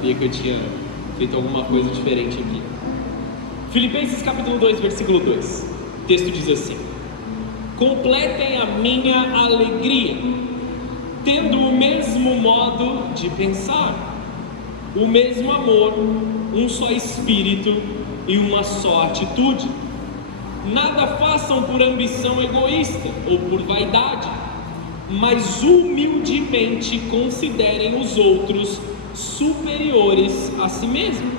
Sabia que eu tinha feito alguma coisa diferente aqui. Filipenses capítulo 2, versículo 2. O texto diz assim: completem a minha alegria, tendo o mesmo modo de pensar, o mesmo amor, um só espírito e uma só atitude. Nada façam por ambição egoísta ou por vaidade, mas humildemente considerem os outros superiores a si mesmo.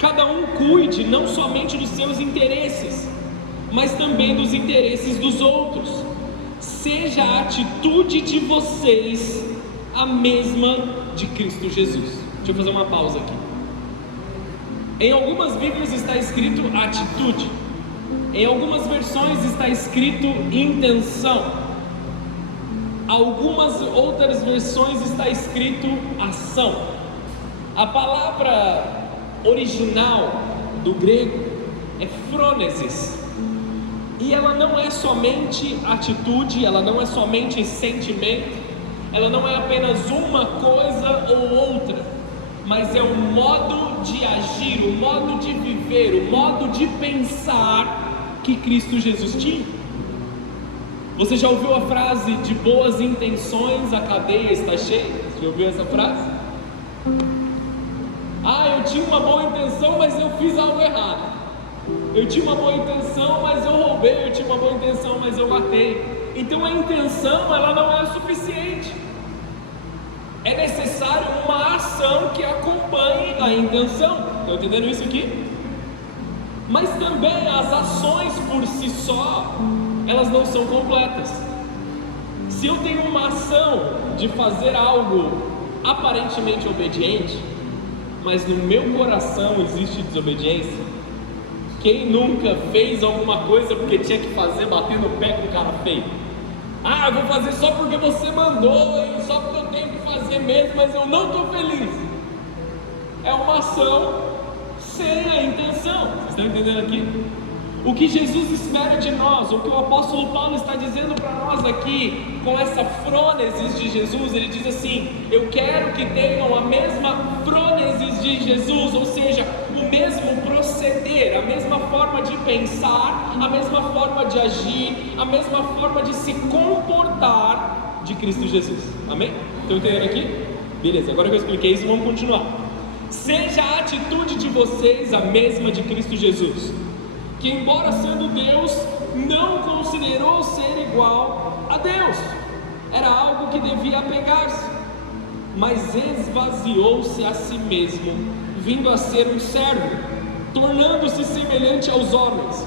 Cada um cuide não somente dos seus interesses, mas também dos interesses dos outros. Seja a atitude de vocês a mesma de Cristo Jesus. Deixa eu fazer uma pausa aqui. Em algumas Bíblias está escrito atitude, em algumas versões está escrito intenção, algumas outras versões está escrito ação. A palavra original do grego é phronesis, e ela não é somente atitude, ela não é somente sentimento, ela não é apenas uma coisa ou outra, mas é o modo de agir, o modo de viver, o modo de pensar que Cristo Jesus tinha. Você já ouviu a frase de boas intenções a cadeia está cheia? Você já ouviu essa frase? Eu tinha uma boa intenção, mas eu fiz algo errado. Eu tinha uma boa intenção, mas eu roubei. Eu tinha uma boa intenção, mas eu matei. Então a intenção, ela não é suficiente. É necessário uma ação que acompanhe a intenção. Estão entendendo isso aqui? Mas também as ações por si só, elas não são completas. Se eu tenho uma ação de fazer algo aparentemente obediente, mas no meu coração existe desobediência. Quem nunca fez alguma coisa porque tinha que fazer, bater no pé com o cara feio? Eu vou fazer só porque você mandou, e só porque eu tenho que fazer mesmo, mas eu não estou feliz. É uma ação sem a intenção. Vocês estão entendendo aqui? O que Jesus espera de nós, o que o apóstolo Paulo está dizendo para nós aqui, com essa frônesis de Jesus, ele diz assim: eu quero que tenham a mesma frônesis de Jesus, ou seja, o mesmo proceder, a mesma forma de pensar, a mesma forma de agir, a mesma forma de se comportar de Cristo Jesus. Amém? Estão entendendo aqui? Beleza, agora que eu expliquei isso, vamos continuar. Seja a atitude de vocês a mesma de Cristo Jesus, que embora sendo Deus, não considerou ser igual a Deus, era algo que devia apegar-se, mas esvaziou-se a si mesmo, vindo a ser um servo, tornando-se semelhante aos homens,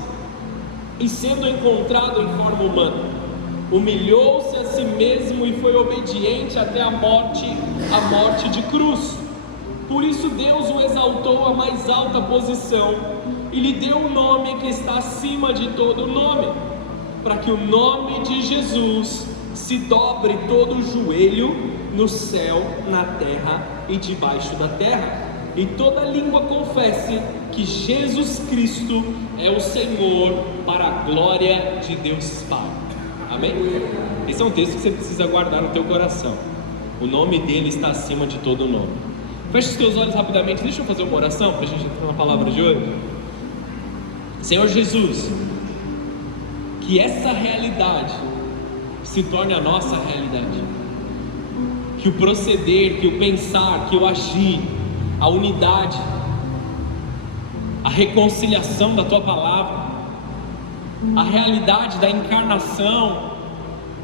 e sendo encontrado em forma humana, humilhou-se a si mesmo e foi obediente até a morte de cruz. Por isso Deus o exaltou à mais alta posição e lhe deu um nome que está acima de todo nome, para que o nome de Jesus se dobre todo o joelho no céu, na terra e debaixo da terra, e toda língua confesse que Jesus Cristo é o Senhor, para a glória de Deus Pai. Amém? Esse é um texto que você precisa guardar no teu coração. O nome dele está acima de todo nome. Feche os teus olhos rapidamente, deixa eu fazer uma oração para a gente entrar na palavra de hoje. Senhor Jesus, que essa realidade se torne a nossa realidade, que o proceder, que o pensar, que o agir, a unidade, a reconciliação da Tua palavra, a realidade da encarnação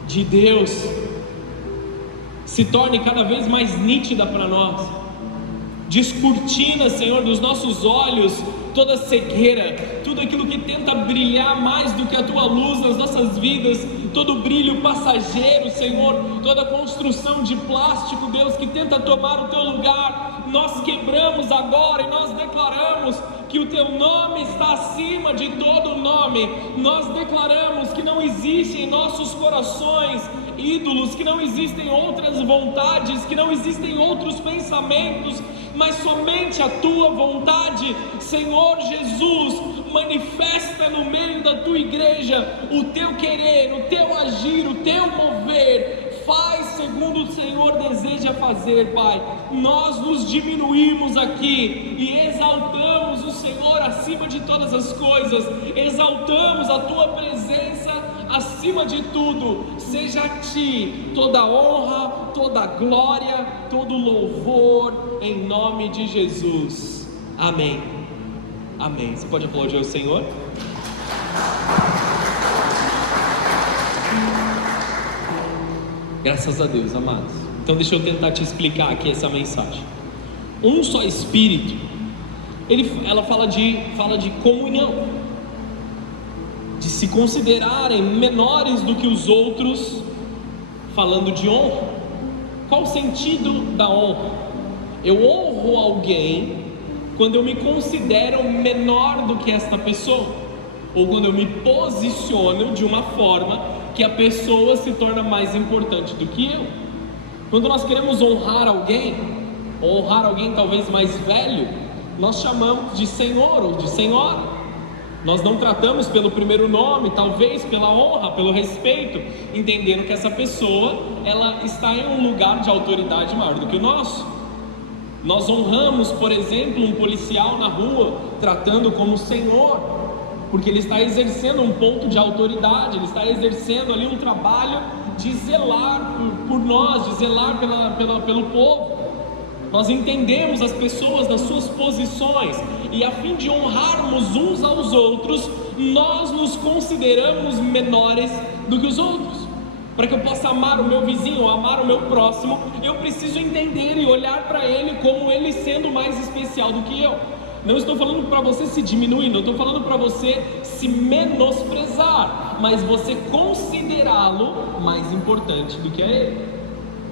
de Deus se torne cada vez mais nítida para nós. Descortina, Senhor, dos nossos olhos toda cegueira, tudo aquilo que tenta brilhar mais do que a Tua luz nas nossas vidas, todo brilho passageiro, Senhor, toda construção de plástico, Deus, que tenta tomar o Teu lugar, nós quebramos agora e nós declaramos que o Teu nome está acima de todo nome. Nós declaramos que não existe em nossos corações ídolos, que não existem outras vontades, que não existem outros pensamentos, mas somente a Tua vontade. Senhor Jesus, manifesta no meio da Tua igreja o Teu querer, o Teu agir, o Teu mover. Faz, segundo o Senhor deseja fazer, Pai. Nós nos diminuímos aqui e exaltamos o Senhor acima de todas as coisas, exaltamos a Tua presença acima de tudo. Seja a Ti toda a honra, toda a glória, todo o louvor, em nome de Jesus. Amém. Amém. Você pode aplaudir ao Senhor? Graças a Deus, amados. Então deixa eu tentar te explicar aqui essa mensagem. Um só Espírito, ela fala de comunhão, de se considerarem menores do que os outros, falando de honra. Qual o sentido da honra? Eu honro alguém quando eu me considero menor do que esta pessoa, ou quando eu me posiciono de uma forma que a pessoa se torna mais importante do que eu. Quando nós queremos honrar alguém, ou honrar alguém talvez mais velho, nós chamamos de senhor ou de senhora. Nós não tratamos pelo primeiro nome, talvez pela honra, pelo respeito, entendendo que essa pessoa, ela está em um lugar de autoridade maior do que o nosso. Nós honramos, por exemplo, um policial na rua, tratando como senhor, porque ele está exercendo um ponto de autoridade, ele está exercendo ali um trabalho de zelar por nós, de zelar pelo povo. Nós entendemos as pessoas nas suas posições, e a fim de honrarmos uns aos outros, nós nos consideramos menores do que os outros. Para que eu possa amar o meu vizinho, ou amar o meu próximo, eu preciso entender e olhar para ele como ele sendo mais especial do que eu. Não estou falando para você se diminuir, não estou falando para você se menosprezar, mas você considerá-lo mais importante do que a ele.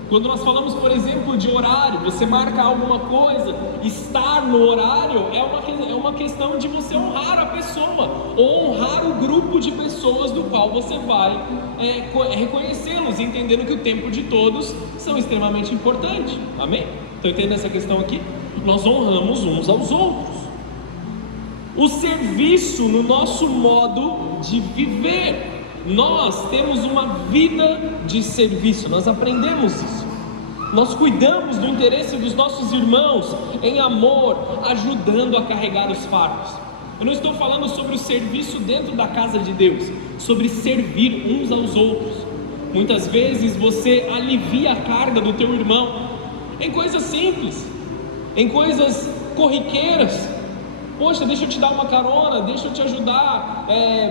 Quando nós falamos, por exemplo, de horário, você marca alguma coisa, estar no horário é uma questão de você honrar a pessoa, ou honrar o grupo de pessoas do qual você vai reconhecê-los, entendendo que o tempo de todos são extremamente importantes. Amém? Estão entendendo essa questão aqui? Nós honramos uns aos outros. O serviço no nosso modo de viver. Nós temos uma vida de serviço, nós aprendemos isso. Nós cuidamos do interesse dos nossos irmãos em amor, ajudando a carregar os fardos. Eu não estou falando sobre o serviço dentro da casa de Deus, sobre servir uns aos outros. Muitas vezes você alivia a carga do teu irmão em coisas simples, em coisas corriqueiras. Poxa, deixa eu te dar uma carona, deixa eu te ajudar,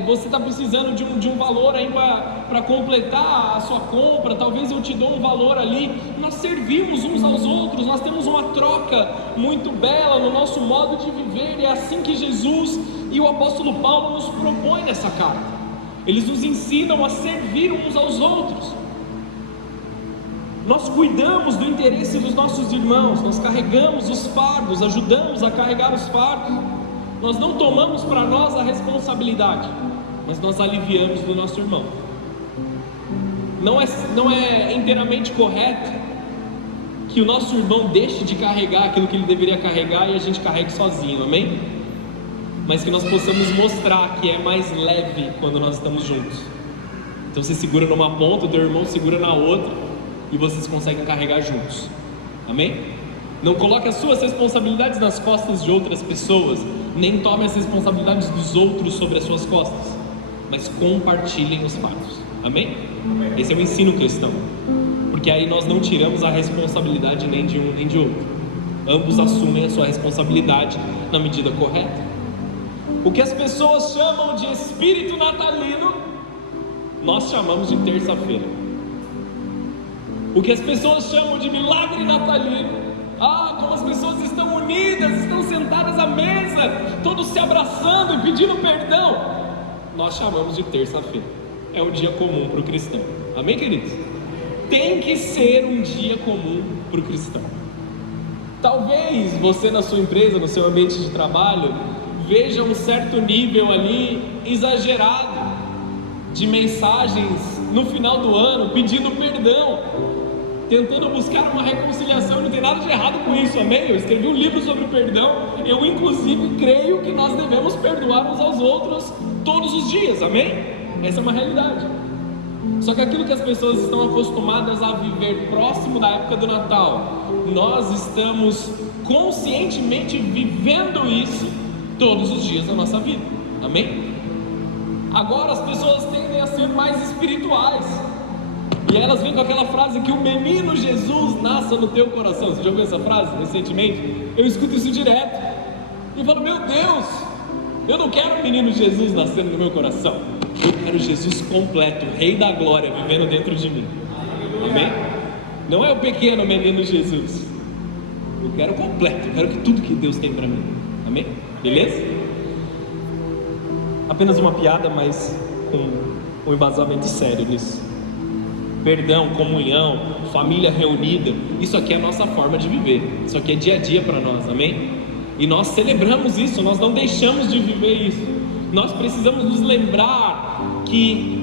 você está precisando de um valor aí para completar a sua compra, talvez eu te dou um valor ali. Nós servimos uns aos outros, nós temos uma troca muito bela no nosso modo de viver, e é assim que Jesus e o apóstolo Paulo nos propõem nessa carta. Eles nos ensinam a servir uns aos outros. Nós cuidamos do interesse dos nossos irmãos, nós carregamos os fardos, ajudamos a carregar os fardos. Nós não tomamos para nós a responsabilidade, mas nós aliviamos do nosso irmão. Não é inteiramente correto que o nosso irmão deixe de carregar aquilo que ele deveria carregar e a gente carregue sozinho, amém? Mas que nós possamos mostrar que é mais leve quando nós estamos juntos. Então você segura numa ponta, o teu irmão segura na outra, e vocês conseguem carregar juntos, amém? Não coloque as suas responsabilidades nas costas de outras pessoas, nem tome as responsabilidades dos outros sobre as suas costas, mas compartilhem os fardos, amém? Esse é o ensino cristão, porque aí nós não tiramos a responsabilidade nem de um nem de outro, ambos assumem a sua responsabilidade na medida correta. O que as pessoas chamam de espírito natalino, nós chamamos de terça-feira. O que as pessoas chamam de milagre natalino, como as pessoas estão unidas, estão sentadas à mesa, todos se abraçando e pedindo perdão, nós chamamos de terça-feira. É um dia comum para o cristão, amém, queridos? Tem que ser um dia comum para o cristão. Talvez você na sua empresa, no seu ambiente de trabalho, veja um certo nível ali exagerado de mensagens no final do ano pedindo perdão, tentando buscar uma reconciliação. Não tem nada de errado com isso, amém? Eu escrevi um livro sobre perdão, eu inclusive creio que nós devemos perdoar uns aos outros todos os dias, amém? Essa é uma realidade. Só que aquilo que as pessoas estão acostumadas a viver próximo da época do Natal, nós estamos conscientemente vivendo isso todos os dias da nossa vida, amém? Agora as pessoas tendem a ser mais espirituais, e elas vêm com aquela frase que o menino Jesus nasça no teu coração. Você já ouviu essa frase recentemente? Eu escuto isso direto, e eu falo, meu Deus, eu não quero o menino Jesus nascendo no meu coração, eu quero Jesus completo, o Rei da Glória vivendo dentro de mim, amém? Não é o pequeno menino Jesus, eu quero completo, eu quero que tudo que Deus tem para mim, amém? Beleza? Apenas uma piada, mas com um embasamento sério nisso. Perdão, comunhão, família reunida, isso aqui é a nossa forma de viver, isso aqui é dia a dia para nós, amém? E nós celebramos isso, nós não deixamos de viver isso. Nós precisamos nos lembrar que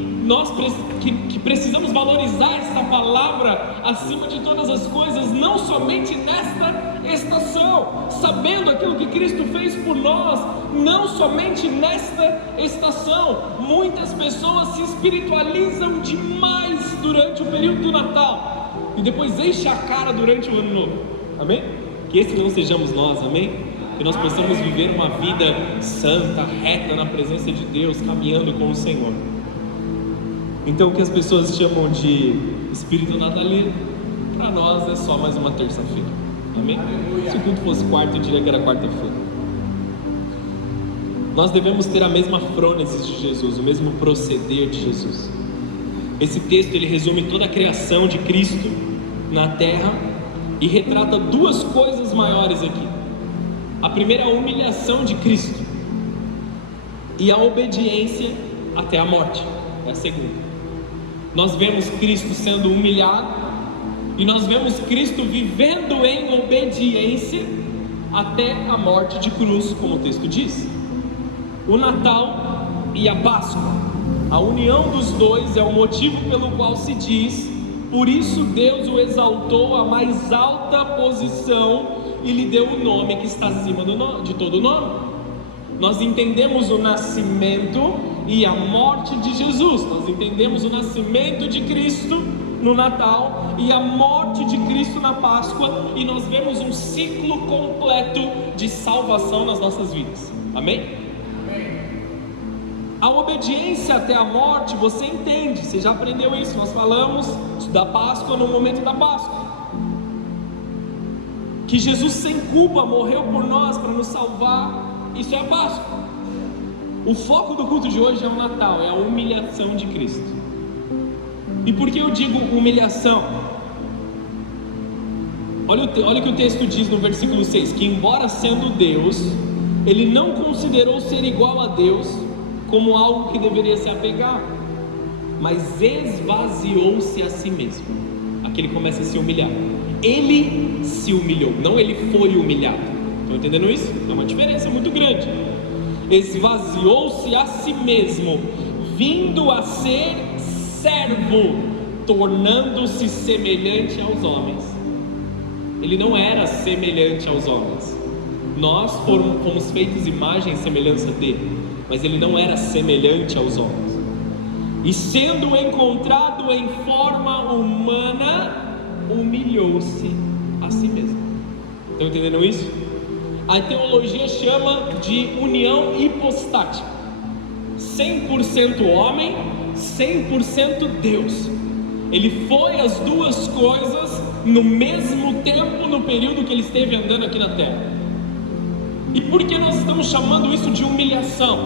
precisamos valorizar essa palavra acima de todas as coisas, não somente nesta estação, sabendo aquilo que Cristo fez por nós, não somente nesta estação. Muitas pessoas se espiritualizam demais durante o período do Natal e depois enchem a cara durante o Ano Novo, amém? Que esse não sejamos nós, amém? Que nós possamos viver uma vida santa, reta na presença de Deus, caminhando com o Senhor. Então o que as pessoas chamam de espírito natalino, para nós é só mais uma terça-feira, amém? Se o culto fosse quarta, eu diria que era quarta-feira. Nós devemos ter a mesma frônese de Jesus, o mesmo proceder de Jesus. Esse texto ele resume toda a criação de Cristo na terra e retrata duas coisas maiores aqui. A primeira é a humilhação de Cristo e a obediência até a morte, é a segunda. Nós vemos Cristo sendo humilhado e nós vemos Cristo vivendo em obediência até a morte de cruz, como o texto diz. O Natal e a Páscoa, a união dos dois é o motivo pelo qual se diz: por isso Deus o exaltou à mais alta posição e lhe deu o nome que está acima de todo nome. Nós entendemos o nascimento e a morte de Jesus, nós entendemos o nascimento de Cristo no Natal e a morte de Cristo na Páscoa, e nós vemos um ciclo completo de salvação nas nossas vidas, amém? A obediência até a morte, você entende, você já aprendeu isso, nós falamos da Páscoa no momento da Páscoa, que Jesus sem culpa morreu por nós para nos salvar, isso é a Páscoa. O foco do culto de hoje é o Natal, é a humilhação de Cristo. E por que eu digo humilhação? Olha o que o texto diz no versículo 6, que embora sendo Deus, ele não considerou ser igual a Deus como algo que deveria se apegar, mas esvaziou-se a si mesmo. Aqui ele começa a se humilhar. Ele se humilhou, não ele foi humilhado. Estão entendendo isso? É uma diferença muito grande. Esvaziou-se a si mesmo, vindo a ser servo, tornando-se semelhante aos homens. Ele não era semelhante aos homens. Nós fomos feitos imagem e semelhança dele, mas ele não era semelhante aos homens. E sendo encontrado em forma humana, humilhou-se a si mesmo. Estão entendendo isso? A teologia chama de união hipostática, 100% homem, 100% Deus. Ele foi as duas coisas no mesmo tempo, no período que ele esteve andando aqui na terra. E por que nós estamos chamando isso de humilhação?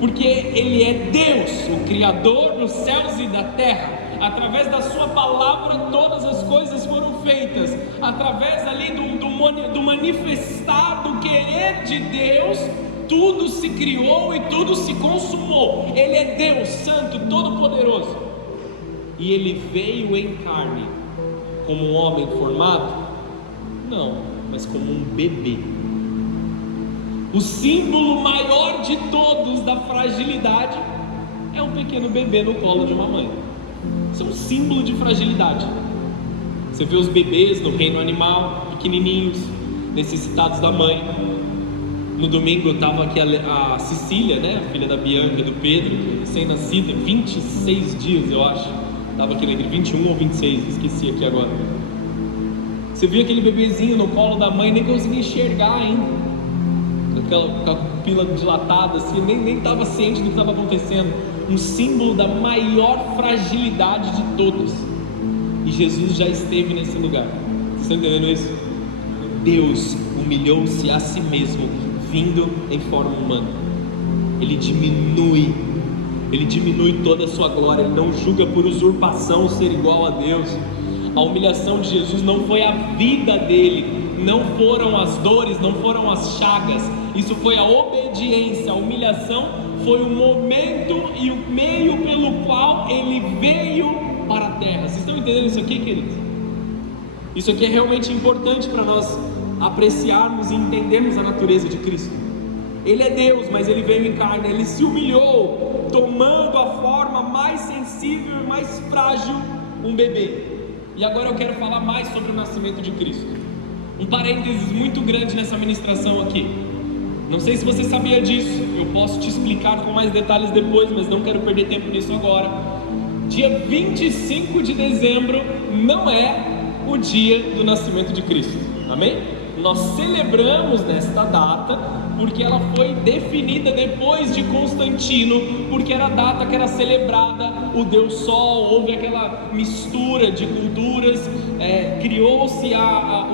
Porque ele é Deus, o Criador dos céus e da terra. Através da sua palavra todas as coisas foram feitas, através ali do manifestar do querer de Deus, tudo se criou e tudo se consumou. Ele é Deus santo, todo poderoso, e ele veio em carne como um homem formado? Não, mas como um bebê. O símbolo maior de todos da fragilidade é um pequeno bebê no colo de uma mãe. Isso é um símbolo de fragilidade. Você vê os bebês no reino animal, pequenininhos, necessitados da mãe. No domingo estava aqui a Cecília, né, a filha da Bianca e do Pedro, recém-nascida, 26 dias eu acho. Estava aqui na igreja, 21 ou 26, esqueci aqui agora. Você viu aquele bebezinho no colo da mãe, nem conseguia enxergar ainda, com a pupila dilatada, assim, nem estava ciente do que estava acontecendo. Um símbolo da maior fragilidade de todos. E Jesus já esteve nesse lugar. Vocês estão entendendo isso? Deus humilhou-se a si mesmo, vindo em forma humana. Ele diminui toda a sua glória. Ele não julga por usurpação ser igual a Deus. A humilhação de Jesus não foi a vida dele, não foram as dores, não foram as chagas. Isso foi a obediência. A humilhação foi o momento e o meio pelo qual ele veio para a terra. Vocês estão entendendo isso aqui, queridos? Isso aqui é realmente importante para nós apreciarmos e entendermos a natureza de Cristo. Ele é Deus, mas ele veio em carne. Ele se humilhou, tomando a forma mais sensível e mais frágil, um bebê. E agora eu quero falar mais sobre o nascimento de Cristo. Um parênteses muito grande nessa ministração aqui. Não sei se você sabia disso, eu posso te explicar com mais detalhes depois, mas não quero perder tempo nisso agora. Dia 25 de dezembro não é o dia do nascimento de Cristo, amém? Nós celebramos nesta data porque ela foi definida depois de Constantino, porque era a data que era celebrada o Deus Sol. Houve aquela mistura de culturas, criou-se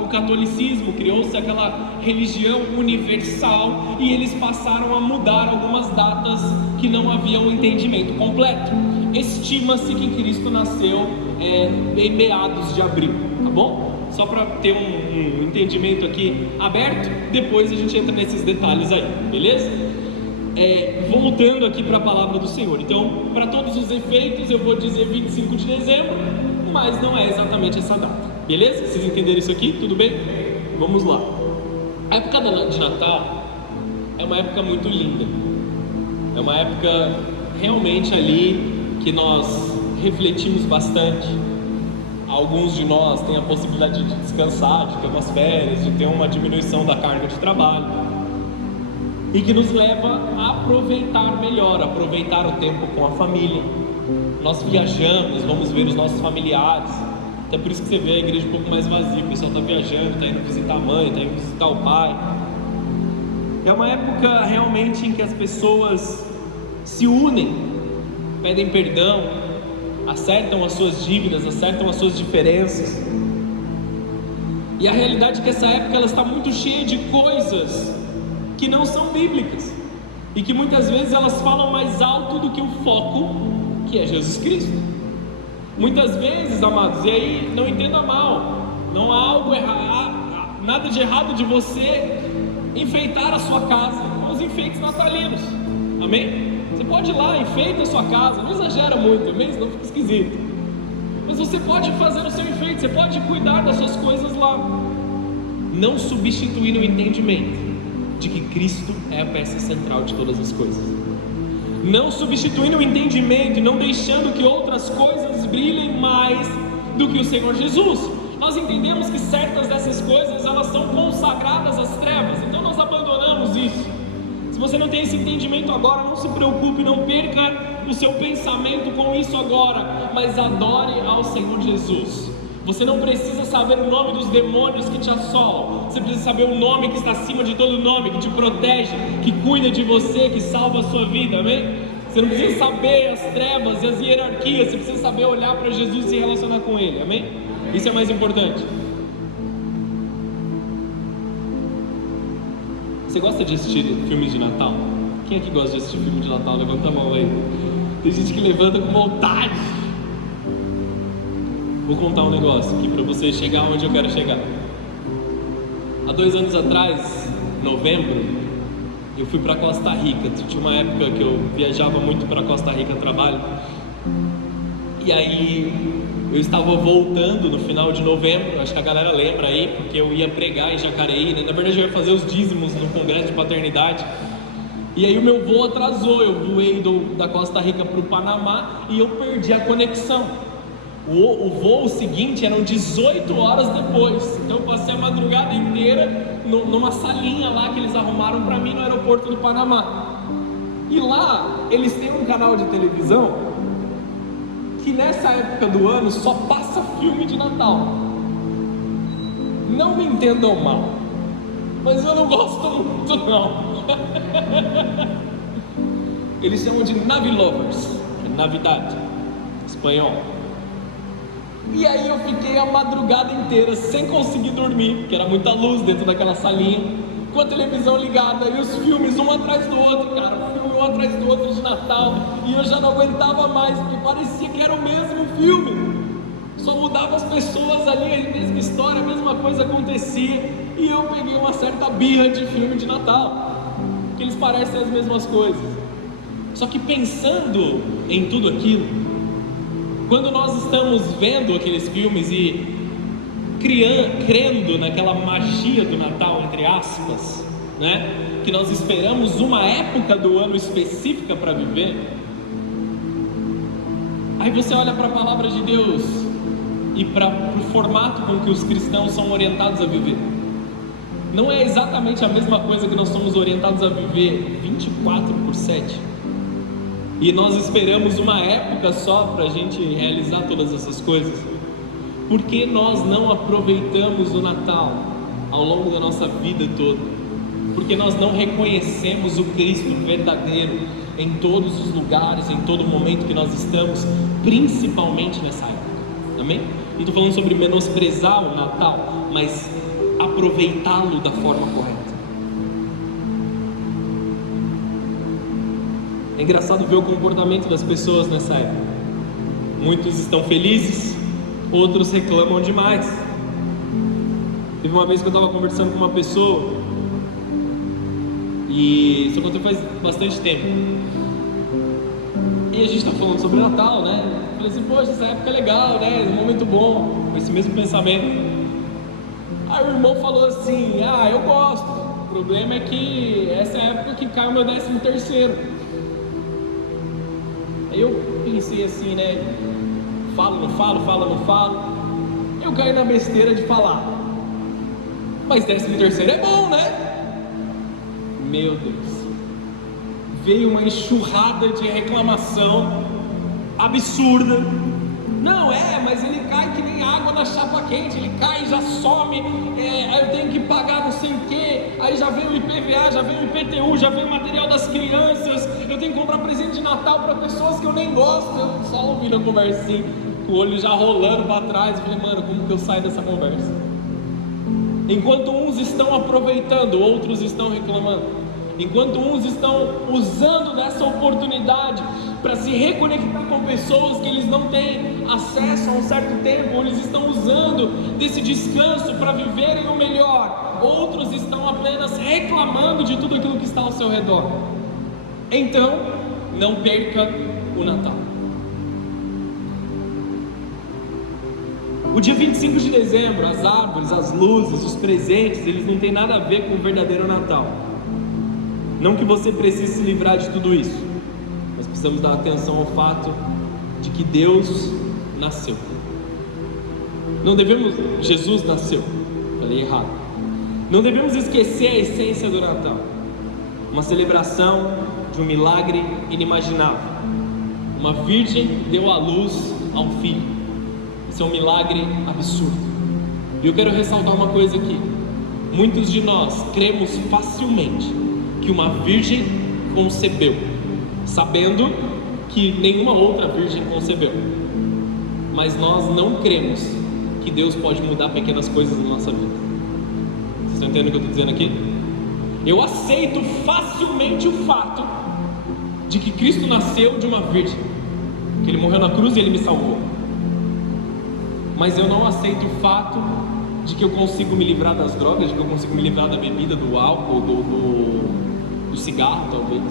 o catolicismo, criou-se aquela religião universal, e eles passaram a mudar algumas datas que não havia um entendimento completo. Estima-se que Cristo nasceu em meados de abril, tá bom? Só para ter um entendimento aqui aberto, depois a gente entra nesses detalhes aí, beleza? Voltando aqui para a palavra do Senhor. Então, para todos os efeitos, eu vou dizer 25 de dezembro, mas não é exatamente essa data, beleza? Vocês entenderam isso aqui? Tudo bem? Vamos lá. A época de Natal é uma época muito linda. É uma época realmente ali que nós refletimos bastante. Alguns de nós têm a possibilidade de descansar, de ter umas férias, de ter uma diminuição da carga de trabalho, e que nos leva a aproveitar melhor, aproveitar o tempo com a família. Nós viajamos, vamos ver os nossos familiares, até por isso que você vê a igreja um pouco mais vazia, o pessoal está viajando, está indo visitar a mãe, está indo visitar o pai. É uma época realmente em que as pessoas se unem, pedem perdão, acertam as suas dívidas, acertam as suas diferenças. E a realidade é que essa época ela está muito cheia de coisas que não são bíblicas, e que muitas vezes elas falam mais alto do que o foco, que é Jesus Cristo. Muitas vezes, amados, e aí não entenda mal, não há algo errado, nada de errado de você enfeitar a sua casa com os enfeites natalinos, amém? Você pode ir lá, enfeita a sua casa, não exagera muito, amém? Senão fica esquisito. Mas você pode fazer o seu enfeite, você pode cuidar das suas coisas lá, não substituindo o entendimento de que Cristo é a peça central de todas as coisas, não substituindo o entendimento e não deixando que outras coisas brilhem mais do que o Senhor Jesus. Nós entendemos que certas dessas coisas elas são consagradas às trevas, então nós abandonamos isso. Se você não tem esse entendimento agora, não se preocupe, não perca o seu pensamento com isso agora, mas adore ao Senhor Jesus. Você não precisa saber o nome dos demônios que te assolam, você precisa saber o nome que está acima de todo nome, que te protege, que cuida de você, que salva a sua vida, amém? Você não precisa saber as trevas e as hierarquias, você precisa saber olhar para Jesus e se relacionar com Ele, amém? Isso é mais importante. Você gosta de assistir filmes de Natal? Quem aqui gosta de assistir filme de Natal? Levanta a mão aí. Tem gente que levanta com vontade. Vou contar um negócio aqui para você chegar onde eu quero chegar. Há 2 anos atrás, em novembro, eu fui para Costa Rica. Tinha uma época que eu viajava muito para Costa Rica a trabalho. E aí eu estava voltando no final de novembro, acho que a galera lembra aí, porque eu ia pregar em Jacareí, né? Na verdade eu ia fazer os dízimos no congresso de paternidade. E aí o meu voo atrasou, eu voei da Costa Rica para o Panamá e eu perdi a conexão. O voo seguinte eram 18 horas depois, então eu passei a madrugada inteira inteira numa salinha lá que eles arrumaram para mim no aeroporto do Panamá. E lá eles têm um canal de televisão que nessa época do ano só passa filme de Natal. Não me entendam mal, mas eu não gosto muito não. Eles chamam de Navilovers, que é Navidade, espanhol. E aí eu fiquei a madrugada inteira sem conseguir dormir, porque era muita luz dentro daquela salinha, com a televisão ligada e os filmes um atrás do outro, cara, filme um atrás do outro de Natal, e eu já não aguentava mais, porque parecia que era o mesmo filme, só mudava as pessoas ali, a mesma história, a mesma coisa acontecia, e eu peguei uma certa birra de filme de Natal, que eles parecem as mesmas coisas. Só que pensando em tudo aquilo, quando nós estamos vendo aqueles filmes e crendo naquela magia do Natal, entre aspas, né? Que nós esperamos uma época do ano específica para viver, aí você olha para a palavra de Deus e para o formato com que os cristãos são orientados a viver. Não é exatamente a mesma coisa que nós somos orientados a viver 24/7. E nós esperamos uma época só para a gente realizar todas essas coisas. Por que nós não aproveitamos o Natal ao longo da nossa vida toda? Porque nós não reconhecemos o Cristo verdadeiro em todos os lugares, em todo momento que nós estamos, principalmente nessa época. Amém? Não estou falando sobre menosprezar o Natal, mas aproveitá-lo da forma correta. É engraçado ver o comportamento das pessoas nessa época. Muitos estão felizes, outros reclamam demais. Teve uma vez que eu estava conversando com uma pessoa, e isso aconteceu faz bastante tempo, e a gente está falando sobre Natal, né? Eu falei assim, poxa, essa época é legal, né? É um momento bom, com esse mesmo pensamento. Aí o irmão falou assim, eu gosto, o problema é que essa é a época que cai o meu 13º. Aí eu pensei assim, né? Falo, não falo, falo, não falo. Eu caí na besteira de falar, mas 13º é bom, né? Meu Deus, veio uma enxurrada de reclamação absurda. Não, mas ele cai que nem água na chapa quente, ele cai e já some, aí eu tenho que pagar não sei o que, aí já veio o IPVA, já veio o IPTU, já veio o material das crianças, eu tenho que comprar presente de Natal para pessoas que eu nem gosto. Eu só ouvindo a conversinha, com o olho já rolando para trás, eu falei, mano, como que eu saio dessa conversa? Enquanto uns estão aproveitando, outros estão reclamando. Enquanto uns estão usando dessa oportunidade para se reconectar com pessoas que eles não têm acesso há um certo tempo, eles estão usando desse descanso para viverem o melhor, outros estão apenas reclamando de tudo aquilo que está ao seu redor. Então, não perca o Natal. O dia 25 de dezembro, as árvores, as luzes, os presentes, eles não têm nada a ver com o verdadeiro Natal. Não que você precise se livrar de tudo isso, mas precisamos dar atenção ao fato de que Deus nasceu. Jesus nasceu, falei errado. Não devemos esquecer a essência do Natal, uma celebração de um milagre inimaginável. Uma virgem deu à luz a um filho. Isso é um milagre absurdo. E eu quero ressaltar uma coisa aqui: muitos de nós cremos facilmente que uma virgem concebeu, sabendo que nenhuma outra virgem concebeu, mas nós não cremos que Deus pode mudar pequenas coisas na nossa vida. Vocês estão entendendo o que eu estou dizendo aqui? Eu aceito facilmente o fato de que Cristo nasceu de uma virgem, que Ele morreu na cruz e Ele me salvou, mas eu não aceito o fato de que eu consigo me livrar das drogas, de que eu consigo me livrar da bebida, do álcool, do cigarro, talvez.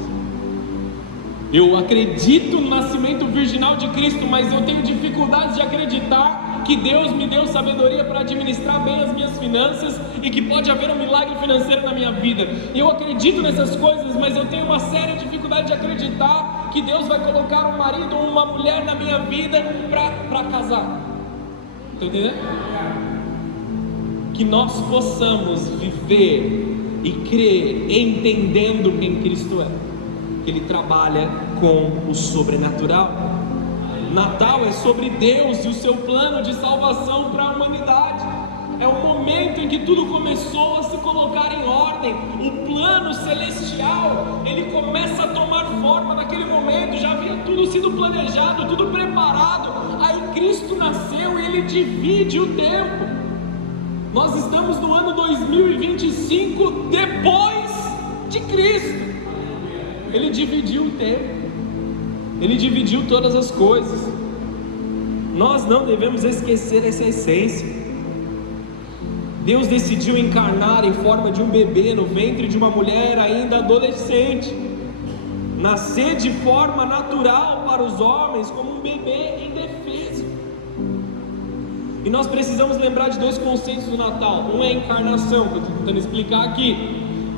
Eu acredito no nascimento virginal de Cristo, mas eu tenho dificuldades de acreditar que Deus me deu sabedoria para administrar bem as minhas finanças e que pode haver um milagre financeiro na minha vida. Eu acredito nessas coisas, mas eu tenho uma séria dificuldade de acreditar que Deus vai colocar um marido ou uma mulher na minha vida para casar. Está entendendo? que nós possamos viver e crer entendendo quem Cristo é, que Ele trabalha com o sobrenatural. Natal é sobre Deus e o seu plano de salvação para a humanidade. É o momento em que tudo começou a se colocar em ordem. O plano celestial, ele começa a tomar forma naquele momento. Já havia tudo sido planejado, tudo preparado. Aí Cristo nasceu e Ele divide o tempo. Nós estamos no ano 2025 depois de Cristo. Ele dividiu o tempo. Ele dividiu todas as coisas. Nós não devemos esquecer essa essência. Deus decidiu encarnar em forma de um bebê no ventre de uma mulher ainda adolescente, nascer de forma natural para os homens como um bebê indefeso. E nós precisamos lembrar de dois conceitos do Natal. Um é a encarnação, que eu estou tentando explicar aqui.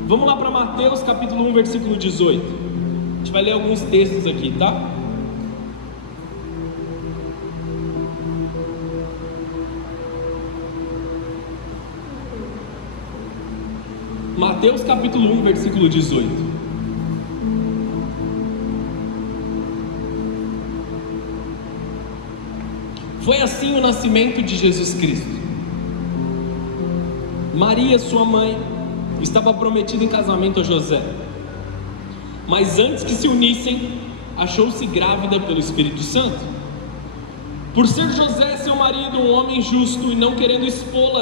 Vamos lá para Mateus capítulo 1, versículo 18. A gente vai ler alguns textos aqui, tá? Mateus capítulo 1, versículo 18. Foi assim o nascimento de Jesus Cristo. Maria, sua mãe, estava prometida em casamento a José, mas antes que se unissem, achou-se grávida pelo Espírito Santo. Por ser José, seu marido, um homem justo e não querendo expô-la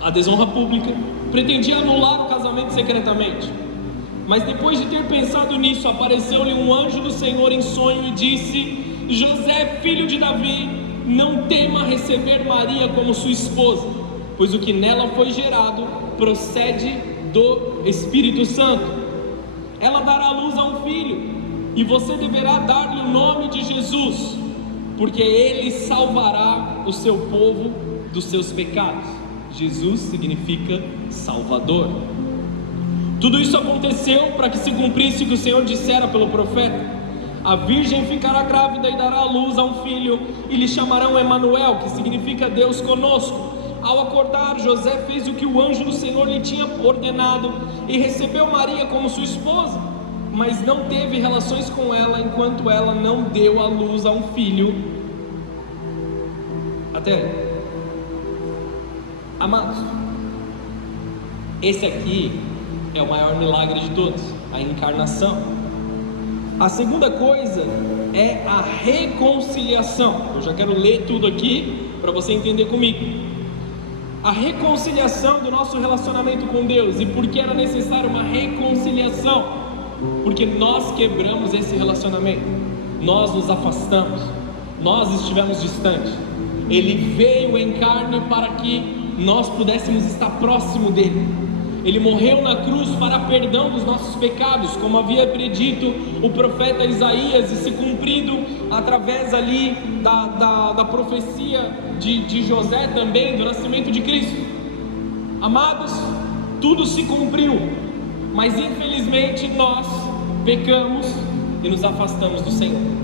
a desonra pública, pretendia anular o casamento secretamente. Mas depois de ter pensado nisso, apareceu-lhe um anjo do Senhor em sonho e disse: José, filho de Davi, não tema receber Maria como sua esposa, pois o que nela foi gerado procede do Espírito Santo. Ela dará luz a um filho, e você deverá dar-lhe o nome de Jesus, porque ele salvará o seu povo dos seus pecados. Jesus significa Salvador. Tudo isso aconteceu para que se cumprisse o que o Senhor dissera pelo profeta: a virgem ficará grávida e dará à luz a um filho, e lhe chamarão Emanuel, que significa Deus conosco. Ao acordar, José fez o que o anjo do Senhor lhe tinha ordenado e recebeu Maria como sua esposa, mas não teve relações com ela enquanto ela não deu à luz a um filho. Até aí. Amados, esse aqui é o maior milagre de todos, a encarnação. A segunda coisa é a reconciliação. Eu já quero ler tudo aqui para você entender comigo. A reconciliação do nosso relacionamento com Deus. E por que era necessária uma reconciliação? Porque nós quebramos esse relacionamento, nós nos afastamos, nós estivemos distantes. Ele veio em carne para que nós pudéssemos estar próximo dele. Ele morreu na cruz para perdão dos nossos pecados, como havia predito o profeta Isaías, e se cumprido através ali da profecia de José também, do nascimento de Cristo. Amados, tudo se cumpriu, mas infelizmente nós pecamos e nos afastamos do Senhor.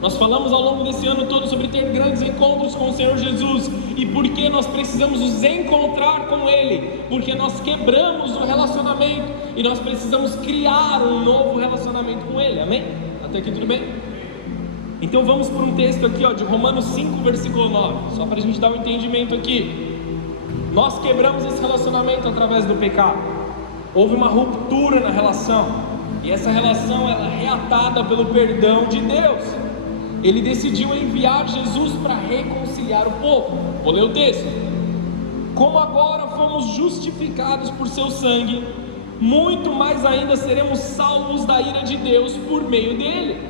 Nós falamos ao longo desse ano todo sobre ter grandes encontros com o Senhor Jesus, e porque nós precisamos nos encontrar com Ele, porque nós quebramos o relacionamento e nós precisamos criar um novo relacionamento com Ele, amém? Até aqui tudo bem? Então vamos por um texto aqui de Romanos 5, versículo 9, só para a gente dar um entendimento aqui. Nós quebramos esse relacionamento através do pecado, houve uma ruptura na relação, e essa relação ela é reatada pelo perdão de Deus. Ele decidiu enviar Jesus para reconciliar o povo. Vou ler o texto. Como agora fomos justificados por seu sangue, muito mais ainda seremos salvos da ira de Deus por meio dele.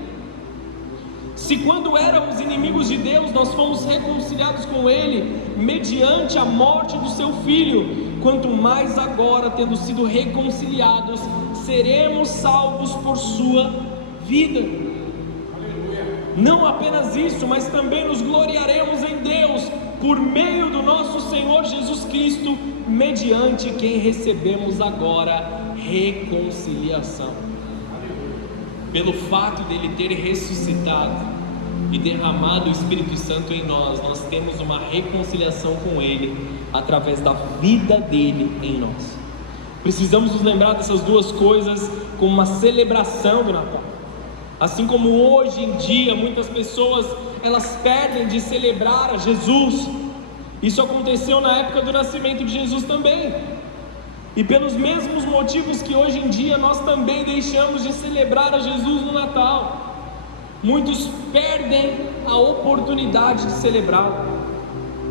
Se quando éramos inimigos de Deus, nós fomos reconciliados com ele mediante a morte do seu filho, quanto mais agora, tendo sido reconciliados, seremos salvos por sua vida. Não apenas isso, mas também nos gloriaremos em Deus por meio do nosso Senhor Jesus Cristo, mediante quem recebemos agora reconciliação. Pelo fato dele ter ressuscitado, e derramado o Espírito Santo em nós, nós temos uma reconciliação com Ele através da vida dele em nós. Precisamos nos lembrar dessas duas coisas como uma celebração do Natal. Assim como hoje em dia muitas pessoas elas perdem de celebrar a Jesus. Isso aconteceu na época do nascimento de Jesus também. E pelos mesmos motivos que hoje em dia nós também deixamos de celebrar a Jesus no Natal, muitos perdem a oportunidade de celebrá-lo.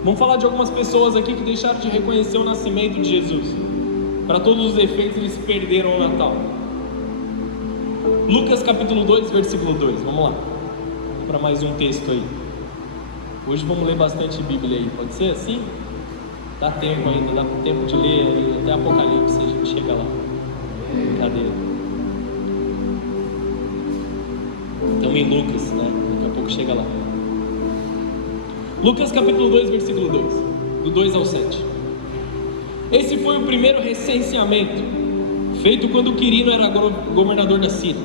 Vamos falar de algumas pessoas aqui que deixaram de reconhecer o nascimento de Jesus. Para todos os efeitos, eles perderam o Natal. Lucas capítulo 2, versículo 2, vamos lá. Vamos para mais um texto aí. Hoje vamos ler bastante Bíblia aí, pode ser assim? Dá tempo ainda, dá tempo de ler até Apocalipse, a gente chega lá. Brincadeira. Então em Lucas, né? Daqui a pouco chega lá. Lucas capítulo 2, versículo 2, do 2 ao 7. Esse foi o primeiro recenseamento, feito quando Quirino era governador da Síria.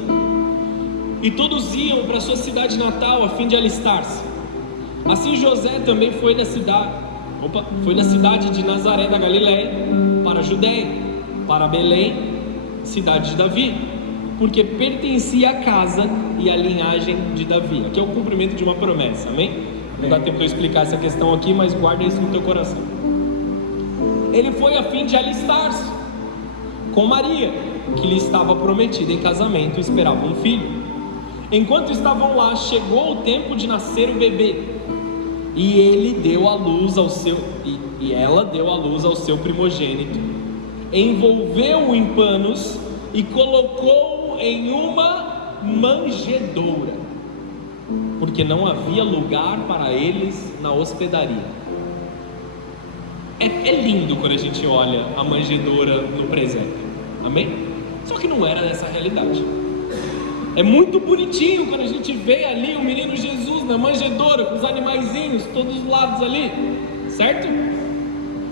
E todos iam para sua cidade natal a fim de alistar-se. Assim José também foi da cidade de Nazaré da Galiléia para a Judéia, para Belém, cidade de Davi, porque pertencia à casa e à linhagem de Davi. Aqui é o cumprimento de uma promessa, amém? Não dá tempo de eu explicar essa questão aqui, mas guarda isso no teu coração. Ele foi a fim de alistar-se com Maria, que lhe estava prometida em casamento e esperava um filho. Enquanto estavam lá, chegou o tempo de nascer o bebê, e ela deu à luz ao seu primogênito, envolveu-o em panos e colocou-o em uma manjedoura, porque não havia lugar para eles na hospedaria. É lindo quando a gente olha a manjedoura no presépio, amém? Só que não era essa a realidade. É muito bonitinho quando a gente vê ali o menino Jesus na manjedoura, com os animaizinhos todos os lados ali, certo?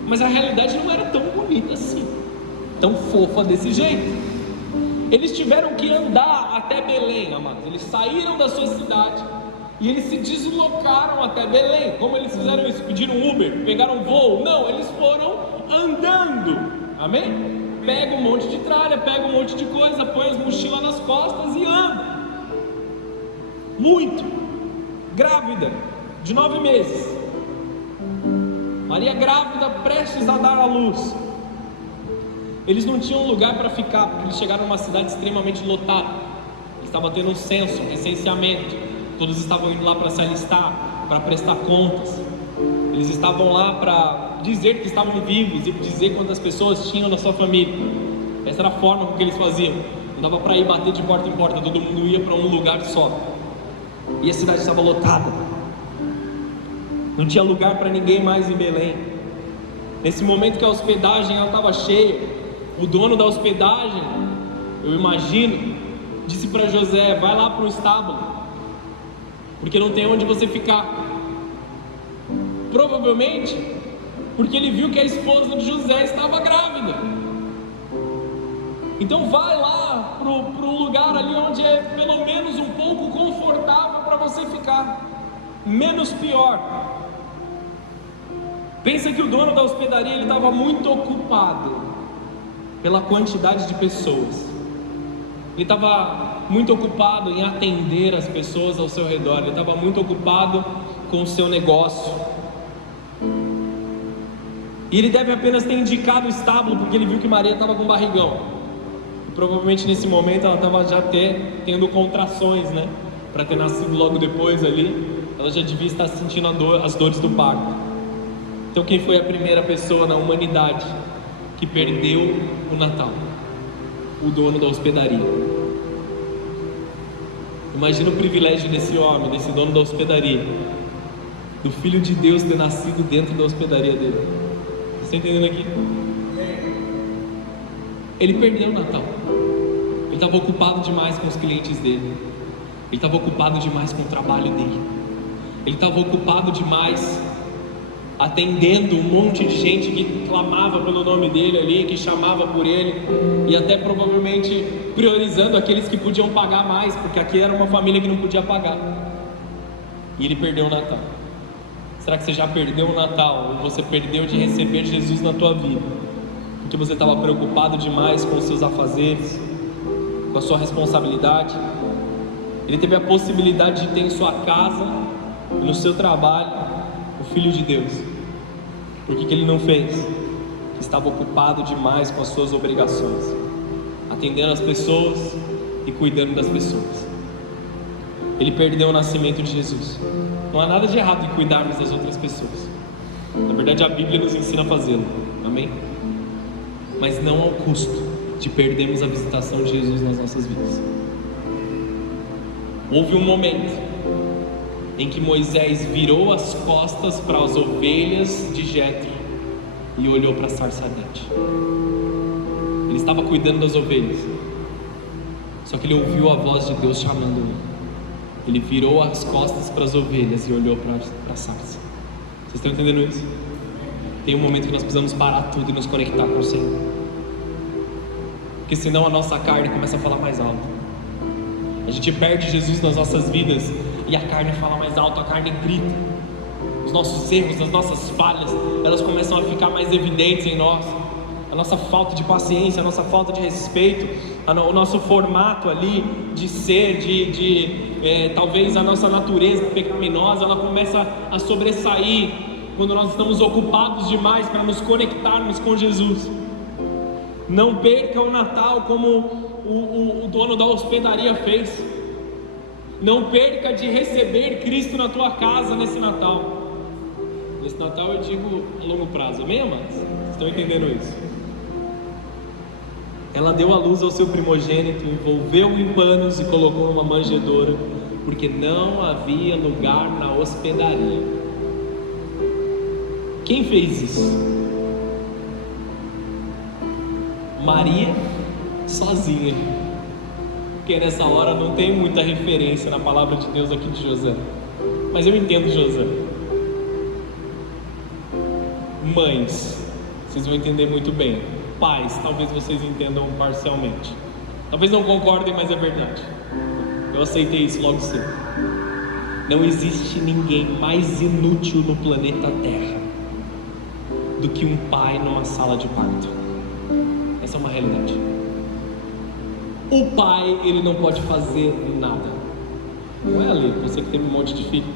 Mas a realidade não era tão bonita assim, tão fofa desse jeito. Eles tiveram que andar até Belém, amados. Eles saíram da sua cidade e eles se deslocaram até Belém. Como eles fizeram isso? Pediram Uber? Pegaram voo? Não, eles foram andando, amém? Pega um monte de tralha, pega um monte de coisa, põe as mochilas nas costas e anda. Muito. Grávida, de 9 meses. Maria grávida, prestes a dar à luz. Eles não tinham lugar para ficar, porque eles chegaram numa cidade extremamente lotada. Estava tendo um censo, um recenseamento. Todos estavam indo lá para se alistar, para prestar contas. Eles estavam lá para dizer que estavam vivos e dizer quantas pessoas tinham na sua família. Essa era a forma com que eles faziam. Não dava para ir bater de porta em porta, todo mundo ia para um lugar só. E a cidade estava lotada. Não tinha lugar para ninguém mais em Belém. Nesse momento que a hospedagem estava cheia, o dono da hospedagem, eu imagino, disse para José: vai lá para o estábulo, porque não tem onde você ficar. Provavelmente porque ele viu que a esposa de José estava grávida. Então vai lá para um lugar ali onde é pelo menos um pouco confortável para você ficar, menos pior. Pensa que o dono da hospedaria ele estava muito ocupado pela quantidade de pessoas. Ele estava muito ocupado em atender as pessoas ao seu redor. Ele estava muito ocupado com o seu negócio. E ele deve apenas ter indicado o estábulo porque ele viu que Maria estava com barrigão. E provavelmente nesse momento ela estava já tendo contrações, né? Para ter nascido logo depois ali, ela já devia estar sentindo as dores do parto. Então quem foi a primeira pessoa na humanidade que perdeu o Natal? O dono da hospedaria. Imagina o privilégio desse homem, desse dono da hospedaria, do Filho de Deus ter nascido dentro da hospedaria dele. Você está entendendo aqui? Ele perdeu o Natal. Ele estava ocupado demais com os clientes dele. Ele estava ocupado demais com o trabalho dele. Ele estava ocupado demais atendendo um monte de gente que clamava pelo nome dele ali, que chamava por ele, e até provavelmente priorizando aqueles que podiam pagar mais, porque aqui era uma família que não podia pagar. e ele perdeu o Natal. Será que você já perdeu o Natal? Ou você perdeu de receber Jesus na tua vida? Porque você estava preocupado demais com os seus afazeres, com a sua responsabilidade. Ele teve a possibilidade de ter em sua casa e no seu trabalho o Filho de Deus. Por que ele não fez? Estava ocupado demais com as suas obrigações, atendendo as pessoas e cuidando das pessoas. Ele perdeu o nascimento de Jesus. Não há nada de errado em cuidarmos das outras pessoas. Na verdade, a Bíblia nos ensina a fazê-lo. Amém? Mas não ao custo de perdermos a visitação de Jesus nas nossas vidas. Houve um momento em que Moisés virou as costas para as ovelhas de Jetro e olhou para a sarça ardente. Ele estava cuidando das ovelhas, só que ele ouviu a voz de Deus chamando ele. Ele virou as costas para as ovelhas e olhou para a sarça. Vocês estão entendendo isso? Tem um momento que nós precisamos parar tudo e nos conectar com o Senhor, porque senão a nossa carne começa a falar mais alto. A gente perde Jesus nas nossas vidas e a carne fala mais alto, a carne grita. Os nossos erros, as nossas falhas, elas começam a ficar mais evidentes em nós. A nossa falta de paciência, a nossa falta de respeito, o nosso formato ali de ser, talvez a nossa natureza pecaminosa, ela começa a sobressair quando nós estamos ocupados demais para nos conectarmos com Jesus. Não perca o Natal como o dono da hospedaria fez. Não perca de receber Cristo na tua casa nesse Natal. Nesse Natal eu digo a longo prazo, amém, amados? Vocês estão entendendo isso? Ela deu à luz ao seu primogênito, envolveu-o em panos e colocou numa manjedoura, porque não havia lugar na hospedaria. Quem fez isso? Maria, sozinha. Porque nessa hora não tem muita referência na palavra de Deus aqui de José, mas eu entendo José. Mães, vocês vão entender muito bem. Pais, talvez vocês entendam parcialmente. Talvez não concordem, mas é verdade. Eu aceitei isso logo cedo. Não existe ninguém mais inútil no planeta Terra do que um pai numa sala de parto. Essa é uma realidade. O pai, ele não pode fazer nada. Não é, Ale? Você que teve um monte de filho.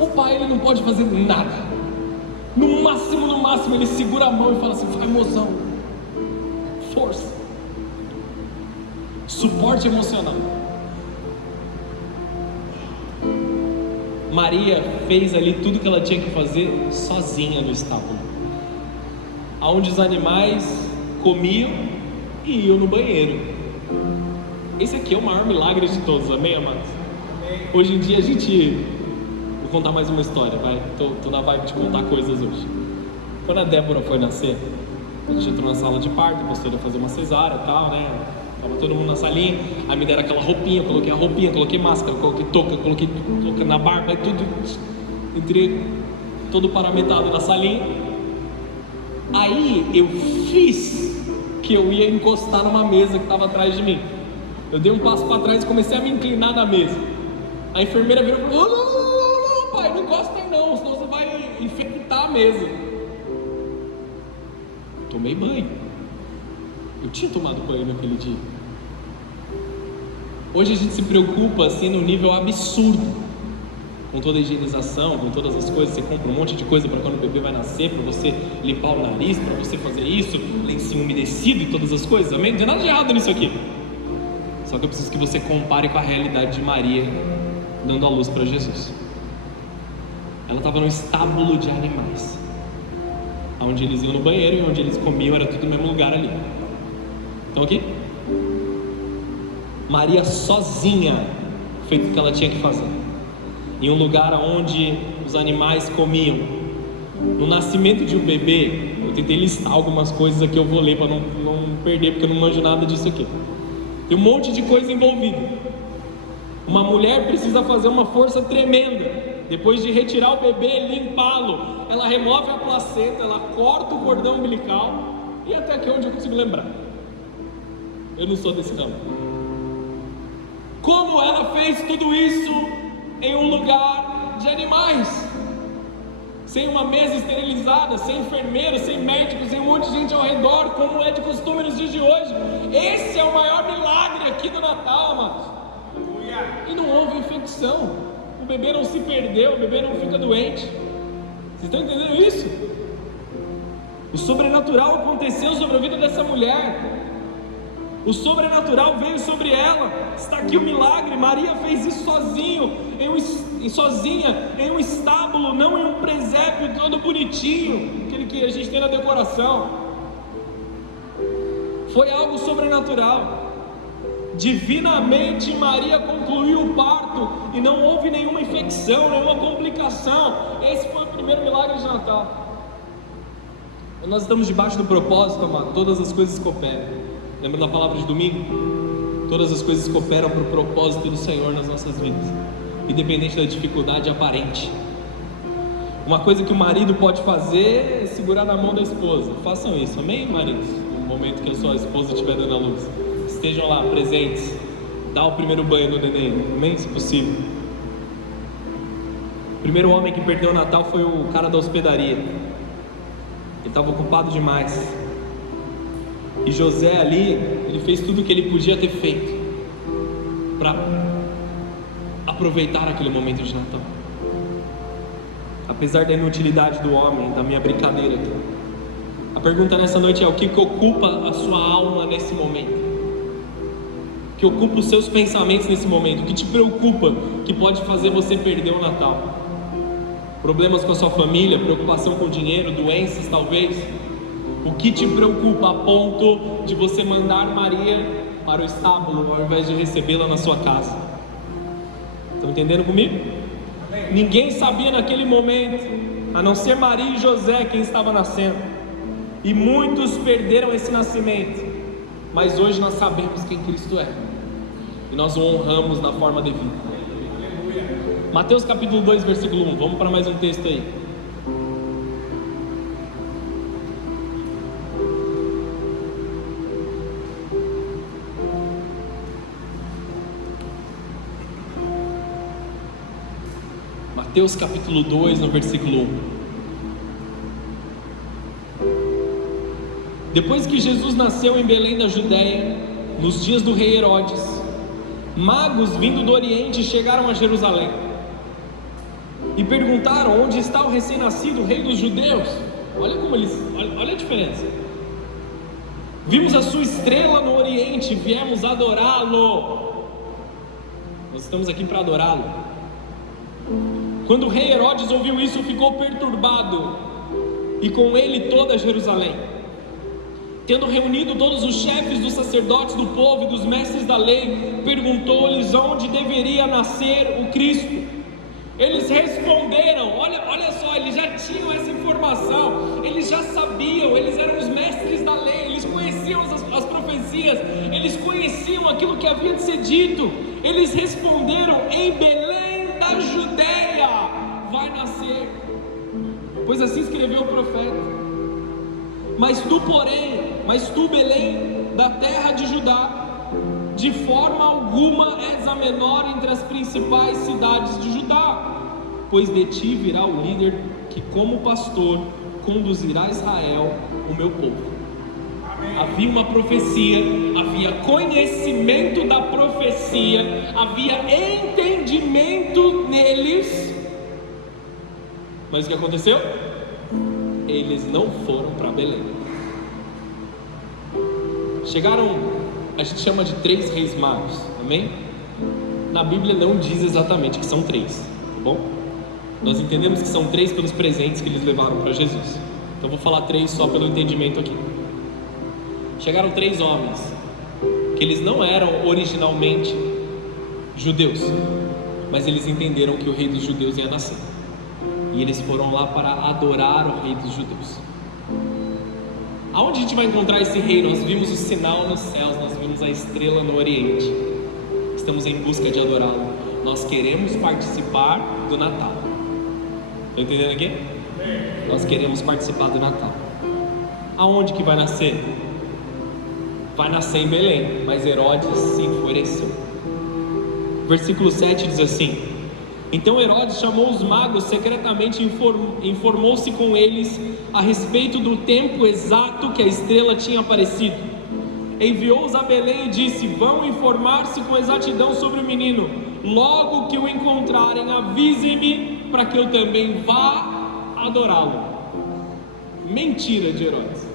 O pai, ele não pode fazer nada. No máximo, ele segura a mão e fala assim: vai, mozão. Força. Suporte emocional. Maria fez ali tudo que ela tinha que fazer sozinha no estábulo, onde os animais comiam e iam no banheiro. Esse aqui é o maior milagre de todos, amém, amados? Hoje em dia a gente... Vou contar mais uma história, vai. Tô na vibe de contar coisas hoje. Quando a Débora foi nascer, a gente entrou na sala de parto, a pastora ia fazer uma cesárea e tal, né? Tava todo mundo na salinha, aí me deram aquela roupinha, eu coloquei a roupinha, coloquei máscara, coloquei touca, coloquei touca na barba e tudo. Entrei todo paramentado na salinha. Aí eu fiz que eu ia encostar numa mesa que estava atrás de mim. Eu dei um passo para trás e comecei a me inclinar na mesa. A enfermeira virou e falou: não, pai, não encosta aí não, senão você vai infectar a mesa. Tomei banho. Eu tinha tomado banho naquele dia. Hoje a gente se preocupa assim num nível absurdo com toda a higienização, com todas as coisas. Você compra um monte de coisa para quando o bebê vai nascer, para você limpar o nariz, para você fazer isso, lencinho umedecido e todas as coisas, amém? Não tem nada de errado nisso aqui. Só que eu preciso que você compare com a realidade de Maria dando a luz para Jesus. Ela estava num estábulo de animais, onde eles iam no banheiro e onde eles comiam era tudo no mesmo lugar ali. Então aqui, Maria sozinha fez o que ela tinha que fazer, em um lugar onde os animais comiam. No nascimento de um bebê, eu tentei listar algumas coisas aqui, eu vou ler para não perder, porque eu não manjo nada disso aqui. Tem um monte de coisa envolvida. Uma mulher precisa fazer uma força tremenda. Depois de retirar o bebê, limpá-lo, ela remove a placenta, ela corta o cordão umbilical, e até aqui onde eu consigo lembrar. Eu não sou desse não. Como ela fez tudo isso em um lugar de animais, sem uma mesa esterilizada, sem enfermeiro, sem médicos, sem um monte de gente ao redor, como é de costume nos dias de hoje. Esse é o maior milagre aqui do Natal, amados. E não houve infecção, o bebê não se perdeu, o bebê não fica doente. Vocês estão entendendo isso? O sobrenatural aconteceu sobre a vida dessa mulher. O sobrenatural veio sobre ela. Está aqui o milagre. Maria fez isso sozinha, em um estábulo, não em um presépio todo bonitinho, aquele que a gente tem na decoração. Foi algo sobrenatural. Divinamente Maria concluiu o parto e não houve nenhuma infecção, nenhuma complicação. Esse foi o primeiro milagre de Natal. Nós estamos debaixo do propósito, amado. Todas as coisas cooperam. Lembra da palavra de domingo? Todas as coisas cooperam para o propósito do Senhor nas nossas vidas, independente da dificuldade aparente. Uma coisa que o marido pode fazer é segurar na mão da esposa. Façam isso, amém, maridos? No momento que a sua esposa estiver dando a luz, estejam lá presentes. Dá o primeiro banho no neném, amém? Se possível. O primeiro homem que perdeu o Natal foi o cara da hospedaria. Ele estava ocupado demais. E José ali, ele fez tudo o que ele podia ter feito para aproveitar aquele momento de Natal. Apesar da inutilidade do homem, da minha brincadeira aqui, a pergunta nessa noite é: o que ocupa a sua alma nesse momento? O que ocupa os seus pensamentos nesse momento? O que te preocupa que pode fazer você perder o Natal? Problemas com a sua família, preocupação com o dinheiro, doenças talvez? O que te preocupa a ponto de você mandar Maria para o estábulo ao invés de recebê-la na sua casa? Estão entendendo comigo? Amém. Ninguém sabia naquele momento, a não ser Maria e José, quem estava nascendo. E muitos perderam esse nascimento. Mas hoje nós sabemos quem Cristo é. E nós o honramos na forma devida. Mateus capítulo 2, versículo 1. Vamos para mais um texto aí. Mateus capítulo 2, no versículo 1. Depois que Jesus nasceu em Belém da Judéia, nos dias do rei Herodes, magos vindo do Oriente chegaram a Jerusalém e perguntaram: onde está o recém-nascido rei dos judeus? Olha a diferença. Vimos a sua estrela no Oriente, viemos adorá-lo. Nós estamos aqui para adorá-lo. Quando o rei Herodes ouviu isso, ficou perturbado, e com ele toda Jerusalém. Tendo reunido todos os chefes dos sacerdotes do povo e dos mestres da lei, perguntou-lhes onde deveria nascer o Cristo. Eles responderam, olha só, eles já tinham essa informação, eles já sabiam, eles eram os mestres da lei, eles conheciam as profecias, eles conheciam aquilo que havia de ser dito. Eles responderam: em Belém da Judéia vai nascer, pois assim escreveu o profeta. Mas tu, Belém, da terra de Judá, de forma alguma és a menor entre as principais cidades de Judá, pois de ti virá o líder que, como pastor, conduzirá Israel, o meu povo. Amém. Havia uma profecia, havia conhecimento da profecia, havia entendimento neles, mas o que aconteceu? Eles não foram para Belém. Chegaram, a gente chama de 3 reis magos, amém? Na Bíblia não diz exatamente que são 3, tá bom? Nós entendemos que são 3 pelos presentes que eles levaram para Jesus. Então vou falar 3 só pelo entendimento aqui. Chegaram 3 homens, que eles não eram originalmente judeus, mas eles entenderam que o rei dos judeus ia nascer. E eles foram lá para adorar o rei dos judeus. Aonde a gente vai encontrar esse rei? Nós vimos o sinal nos céus, nós vimos a estrela no Oriente. Estamos em busca de adorá-lo. Nós queremos participar do Natal. Estão entendendo aqui? Nós queremos participar do Natal. Aonde que vai nascer? Vai nascer em Belém, mas Herodes se enfureceu. Versículo 7 diz assim: Então Herodes chamou os magos secretamente e informou-se com eles a respeito do tempo exato que a estrela tinha aparecido. Enviou-os a Belém e disse: vão informar-se com exatidão sobre o menino. Logo que o encontrarem, avisem-me, para que eu também vá adorá-lo. Mentira de Herodes.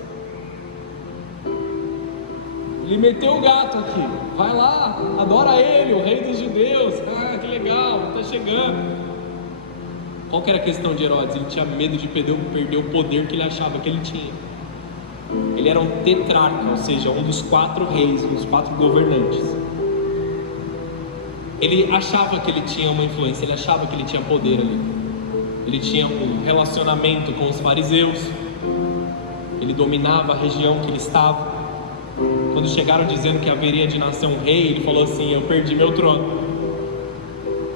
Ele meteu o gato aqui. Vai lá, adora ele, o rei dos judeus. Ah, que legal, está chegando. Qual que era a questão de Herodes? Ele tinha medo de perder o poder que ele achava que ele tinha. Ele era um tetrarca, ou seja, um dos 4 reis, um dos 4 governantes. Ele achava que ele tinha uma influência, ele achava que ele tinha poder ali. Ele tinha um relacionamento com os fariseus. Ele dominava a região que ele estava. Quando chegaram dizendo que haveria de nascer um rei, ele falou assim: eu perdi meu trono.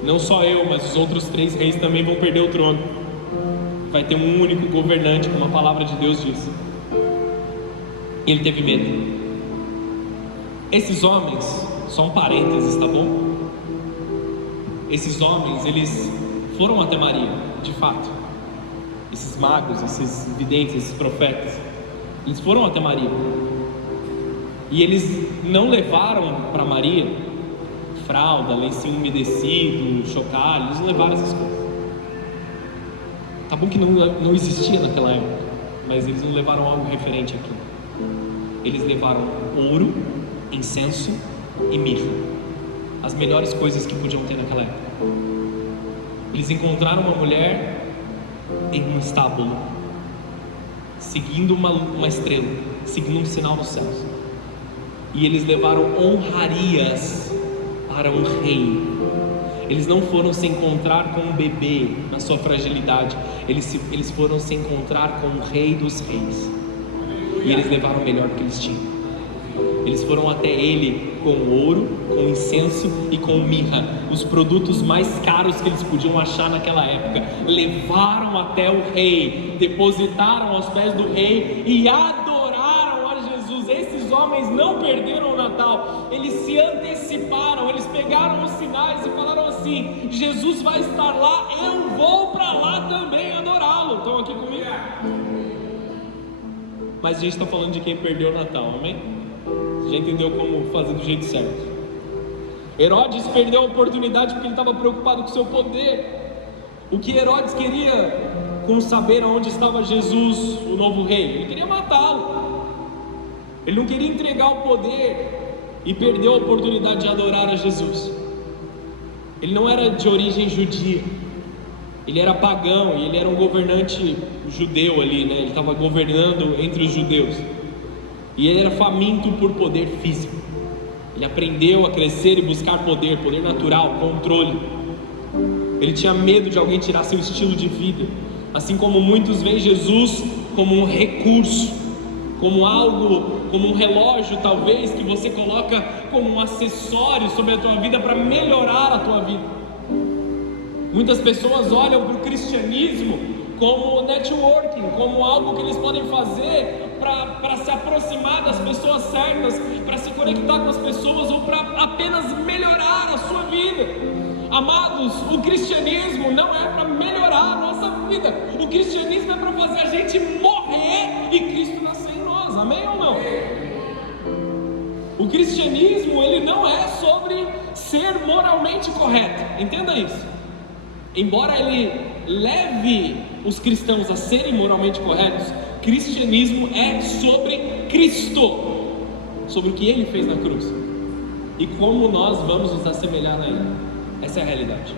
Não só eu, mas os outros 3 reis também vão perder o trono. Vai ter um único governante, como a palavra de Deus diz. E ele teve medo. Esses homens, só um parênteses, tá bom? Esses homens, eles foram até Maria, de fato. Esses magos, esses videntes, esses profetas, eles foram até Maria. E eles não levaram para Maria fralda, lencinho umedecido, chocalho. Eles não levaram essas coisas. Tá bom que não existia naquela época, mas eles não levaram algo referente àquilo. Eles levaram ouro, incenso e mirra, as melhores coisas que podiam ter naquela época. Eles encontraram uma mulher em um estábulo, seguindo uma estrela, seguindo um sinal nos céus. E eles levaram honrarias para um rei. Eles não foram se encontrar com um bebê na sua fragilidade. Eles foram se encontrar com o rei dos reis. E eles levaram o melhor que eles tinham. Eles foram até ele com ouro, com incenso e com mirra, os produtos mais caros que eles podiam achar naquela época. Levaram até o rei, depositaram aos pés do rei e adoraram a Jesus. Esses homens não perderam o Natal, eles se anteciparam, eles pegaram os sinais e falaram assim: Jesus vai estar lá, eu vou para lá também adorá-lo. Estão aqui comigo? Mas a gente está falando de quem perdeu o Natal, amém? Você já entendeu como fazer do jeito certo. Herodes perdeu a oportunidade porque ele estava preocupado com o seu poder. O que Herodes queria com saber aonde estava Jesus, o novo rei? Ele queria matá-lo. Ele não queria entregar o poder e perdeu a oportunidade de adorar a Jesus. Ele não era de origem judia, ele era pagão e ele era um governante judeu ali, né? Ele estava governando entre os judeus. E ele era faminto por poder físico. Ele aprendeu a crescer e buscar poder natural, controle. Ele tinha medo de alguém tirar seu estilo de vida. Assim como muitos veem Jesus como um recurso, como algo, como um relógio talvez, que você coloca como um acessório sobre a tua vida para melhorar a tua vida. Muitas pessoas olham para o cristianismo como networking, como algo que eles podem fazer para se aproximar das pessoas certas, para se conectar com as pessoas ou para apenas melhorar a sua vida. Amados, o cristianismo não é para melhorar a nossa vida. O cristianismo é para fazer a gente morrer e Cristo nascer em nós. Amém ou não? O cristianismo, ele não é sobre ser moralmente correto. Entenda isso. Embora ele leve os cristãos a serem moralmente corretos, cristianismo é sobre Cristo, sobre o que Ele fez na cruz e como nós vamos nos assemelhar a Ele. Essa é a realidade.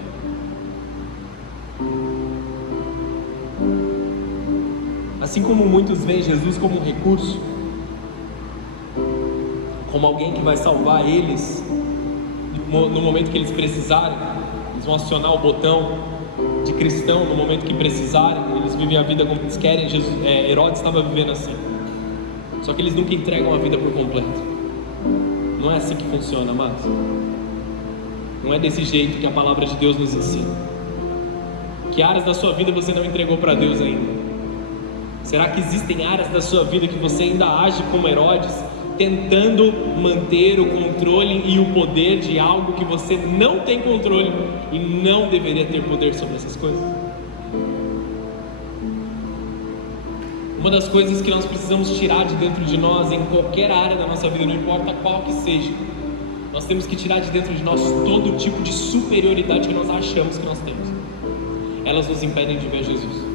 Assim como muitos veem Jesus como um recurso, como alguém que vai salvar eles no momento que eles precisarem, eles vão acionar o botão de cristão no momento que precisarem, eles vivem a vida como eles querem. Herodes estava vivendo assim, só que eles nunca entregam a vida por completo. Não é assim que funciona, amados. Não é desse jeito que a palavra de Deus nos ensina. Que áreas da sua vida você não entregou para Deus ainda? Será que existem áreas da sua vida que você ainda age como Herodes, tentando manter o controle e o poder de algo que você não tem controle e não deveria ter poder sobre essas coisas. Uma das coisas que nós precisamos tirar de dentro de nós, em qualquer área da nossa vida, não importa qual que seja, nós temos que tirar de dentro de nós todo tipo de superioridade que nós achamos que nós temos. Elas nos impedem de ver Jesus.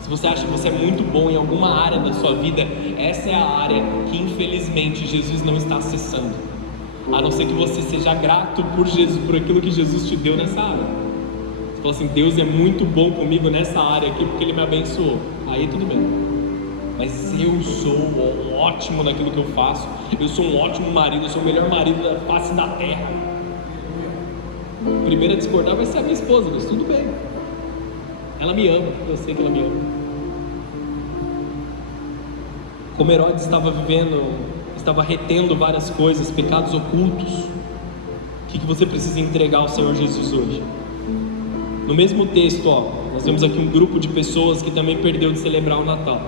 Se você acha que você é muito bom em alguma área da sua vida, essa é a área que infelizmente Jesus não está acessando. A não ser que você seja grato por Jesus, por aquilo que Jesus te deu nessa área. Você fala assim: Deus é muito bom comigo nessa área aqui porque Ele me abençoou. Aí tudo bem. Mas eu sou ótimo naquilo que eu faço. Eu sou um ótimo marido, eu sou o melhor marido da face da terra. A primeira a discordar vai ser a minha esposa, mas tudo bem. Ela me ama, eu sei que ela me ama. Como Herodes estava retendo várias coisas, pecados ocultos, o que você precisa entregar ao Senhor Jesus hoje? No mesmo texto, nós vemos aqui um grupo de pessoas que também perdeu de celebrar o Natal.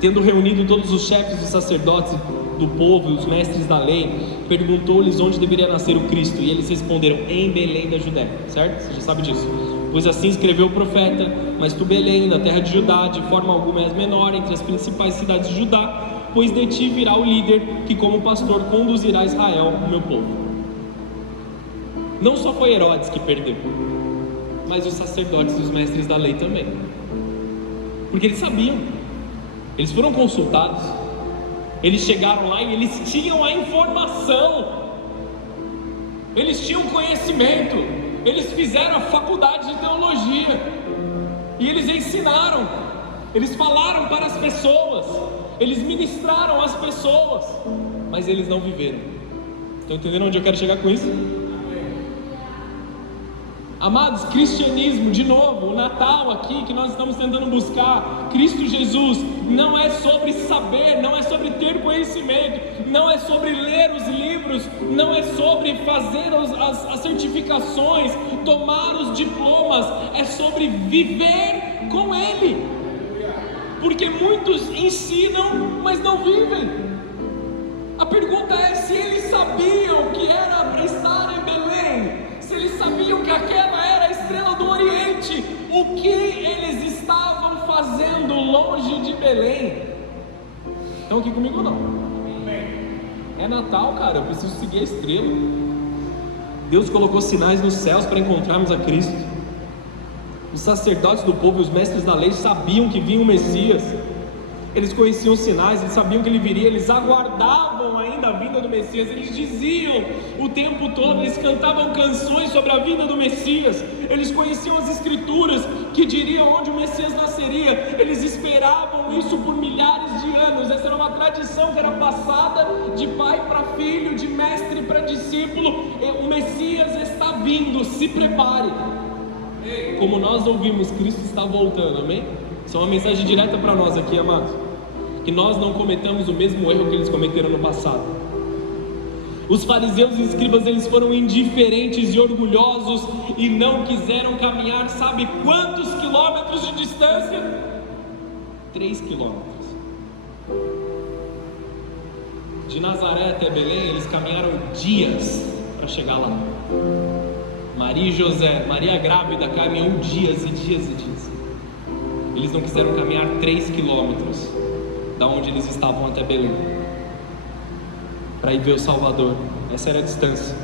Tendo reunido todos os chefes dos sacerdotes do povo e os mestres da lei, perguntou-lhes onde deveria nascer o Cristo, e eles responderam: em Belém da Judéia, certo? Você já sabe disso. Pois assim escreveu o profeta: mas tu, Belém, da terra de Judá, de forma alguma és menor entre as principais cidades de Judá, pois de ti virá o líder que como pastor conduzirá Israel, o meu povo. Não só foi Herodes que perdeu, mas os sacerdotes e os mestres da lei também, porque eles sabiam, eles foram consultados, eles chegaram lá e eles tinham a informação, eles tinham conhecimento, eles fizeram a faculdade de teologia e eles ensinaram, eles falaram para as pessoas, eles ministraram às pessoas, mas eles não viveram. Estão entendendo onde eu quero chegar com isso? Amados, cristianismo, de novo, o Natal aqui que nós estamos tentando buscar, Cristo Jesus, não é sobre saber, não é sobre ter conhecimento, não é sobre ler os livros, não é sobre fazer as certificações, tomar os diplomas, é sobre viver com Ele, porque muitos ensinam, mas não vivem. A pergunta é se eles sabiam que era para estar em Belém, se eles sabiam que aquela era a estrela do Oriente, o que eles estavam fazendo longe de Belém? Estão aqui comigo ou não? É Natal, cara, eu preciso seguir a estrela. Deus colocou sinais nos céus para encontrarmos a Cristo. Os sacerdotes do povo e os mestres da lei sabiam que vinha o Messias. Eles conheciam os sinais, eles sabiam que ele viria, eles aguardavam ainda a vinda do Messias, eles diziam o tempo todo, eles cantavam canções sobre a vinda do Messias, eles conheciam as escrituras que diriam onde o Messias nasceria, eles esperavam isso por milhares de anos. Essa era uma tradição que era passada de pai para filho, de mestre para discípulo. O Messias está vindo, se prepare. Como nós ouvimos, Cristo está voltando, amém? Isso é uma mensagem direta para nós aqui, amados, que nós não cometamos o mesmo erro que eles cometeram no passado. Os fariseus e escribas, eles foram indiferentes e orgulhosos e não quiseram caminhar, sabe quantos quilômetros de distância? 3 quilômetros. De Nazaré até Belém, eles caminharam dias para chegar lá. Maria e José, Maria grávida, caminhou dias e dias e dias. Eles não quiseram caminhar 3 quilômetros da onde eles estavam até Belém para ir ver o Salvador. Essa era a distância.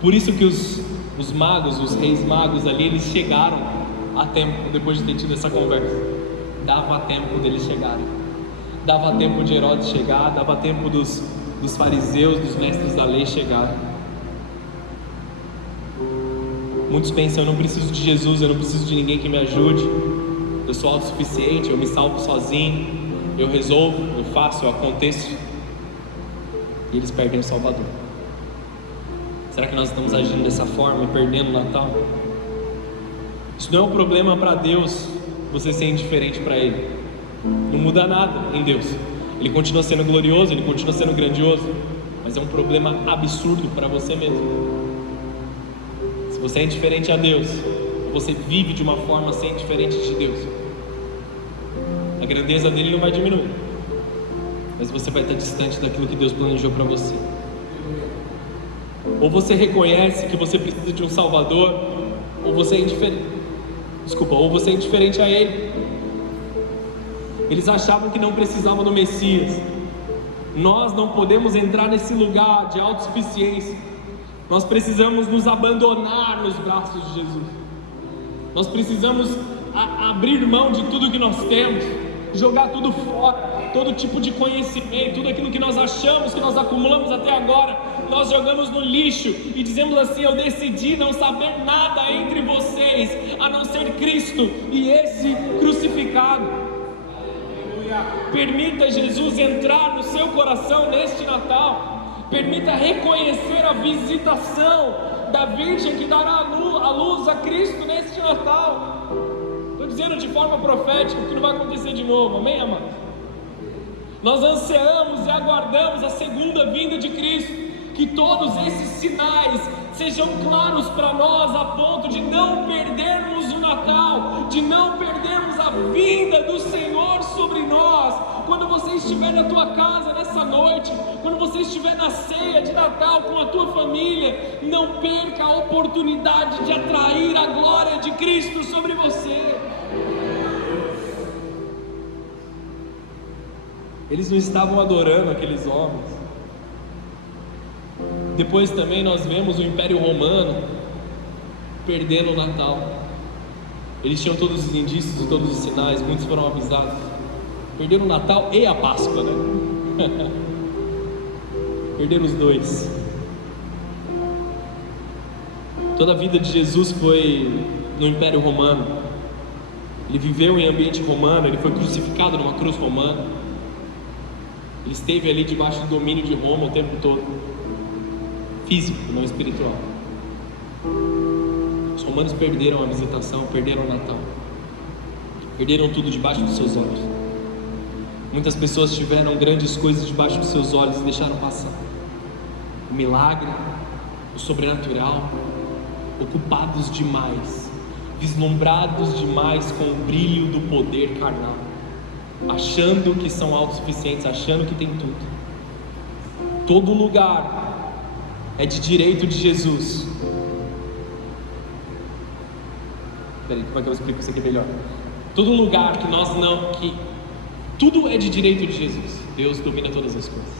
Por isso que os magos, os reis magos ali, eles chegaram a tempo, depois de ter tido essa conversa. Dava tempo deles chegarem, dava tempo de Herodes chegar, dava tempo dos fariseus, dos mestres da lei chegarem. Muitos pensam: eu não preciso de Jesus, eu não preciso de ninguém que me ajude, eu sou autossuficiente, eu me salvo sozinho, eu resolvo, eu faço, eu aconteço. E eles perdem o Salvador. Será que nós estamos agindo dessa forma e perdendo o Natal? Isso não é um problema para Deus, você ser indiferente para Ele. Não muda nada em Deus. Ele continua sendo glorioso, Ele continua sendo grandioso, mas é um problema absurdo para você mesmo. Se você é indiferente a Deus, você vive de uma forma a ser indiferente de Deus, a grandeza dele não vai diminuir. mas você vai estar distante daquilo que Deus planejou para você. Ou você reconhece que você precisa de um Salvador, ou você é indiferente. Ou você é indiferente a Ele. Eles achavam que não precisavam do Messias. Nós não podemos entrar nesse lugar de autossuficiência. Nós precisamos nos abandonar nos braços de Jesus. Nós precisamos abrir mão de tudo que nós temos, jogar tudo fora, todo tipo de conhecimento, tudo aquilo que nós achamos, que nós acumulamos até agora, nós jogamos no lixo e dizemos assim: eu decidi não saber nada entre vocês, a não ser Cristo e esse crucificado. Permita Jesus entrar no seu coração neste Natal. Permita reconhecer a visitação da Virgem que dará a luz a Cristo neste Natal. Estou dizendo de forma profética que não vai acontecer de novo, amém, amados? Nós ansiamos e aguardamos a segunda vinda de Cristo. Que todos esses sinais sejam claros para nós, a ponto de não perdermos o Natal, de não perdermos a vinda do Senhor sobre nós. Quando você estiver na tua casa nessa noite, quando você estiver na ceia de Natal com a tua família, não perca a oportunidade de atrair a glória de Cristo sobre você. Eles não estavam adorando aqueles homens. Depois também nós vemos o Império Romano perdendo o Natal. Eles tinham todos os indícios e todos os sinais, muitos foram avisados. Perderam o Natal e a Páscoa, né? Perderam os dois. Toda a vida de Jesus foi no Império Romano. Ele viveu em ambiente romano, ele foi crucificado numa cruz romana. Ele esteve ali debaixo do domínio de Roma o tempo todo. Físico, não espiritual. Os romanos perderam a visitação, perderam o Natal, perderam tudo debaixo dos seus olhos. Muitas pessoas tiveram grandes coisas debaixo dos seus olhos e deixaram passar. O milagre, o sobrenatural, ocupados demais, vislumbrados demais com o brilho do poder carnal, achando que são autossuficientes, achando que tem tudo. Todo lugar é de direito de Jesus. Peraí, como é que eu explico isso aqui melhor? Todo lugar que nós não... que tudo é de direito de Jesus. Deus domina todas as coisas.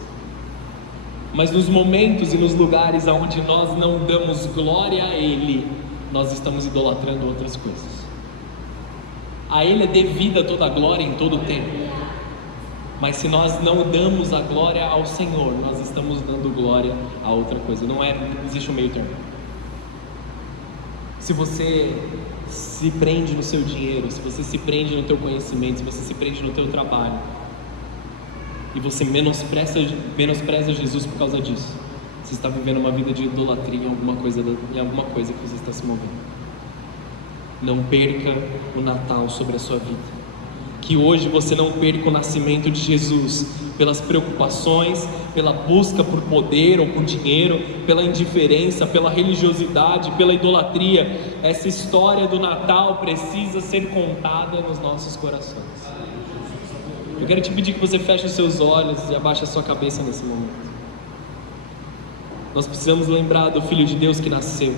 Mas nos momentos e nos lugares onde nós não damos glória a Ele, nós estamos idolatrando outras coisas. A Ele é devida toda a glória em todo o tempo. Mas se nós não damos a glória ao Senhor, nós estamos dando glória a outra coisa. Não existe um meio termo. Se você se prende no seu dinheiro, se você se prende no teu conhecimento, se você se prende no teu trabalho, e você menospreza Jesus por causa disso, você está vivendo uma vida de idolatria em alguma coisa que você está se movendo. Não perca o Natal sobre a sua vida. Que hoje você não perca o nascimento de Jesus pelas preocupações, pela busca por poder ou por dinheiro, pela indiferença, pela religiosidade, pela idolatria. Essa história do Natal precisa ser contada nos nossos corações. Eu quero te pedir que você feche os seus olhos e abaixe a sua cabeça nesse momento. Nós precisamos lembrar do Filho de Deus que nasceu.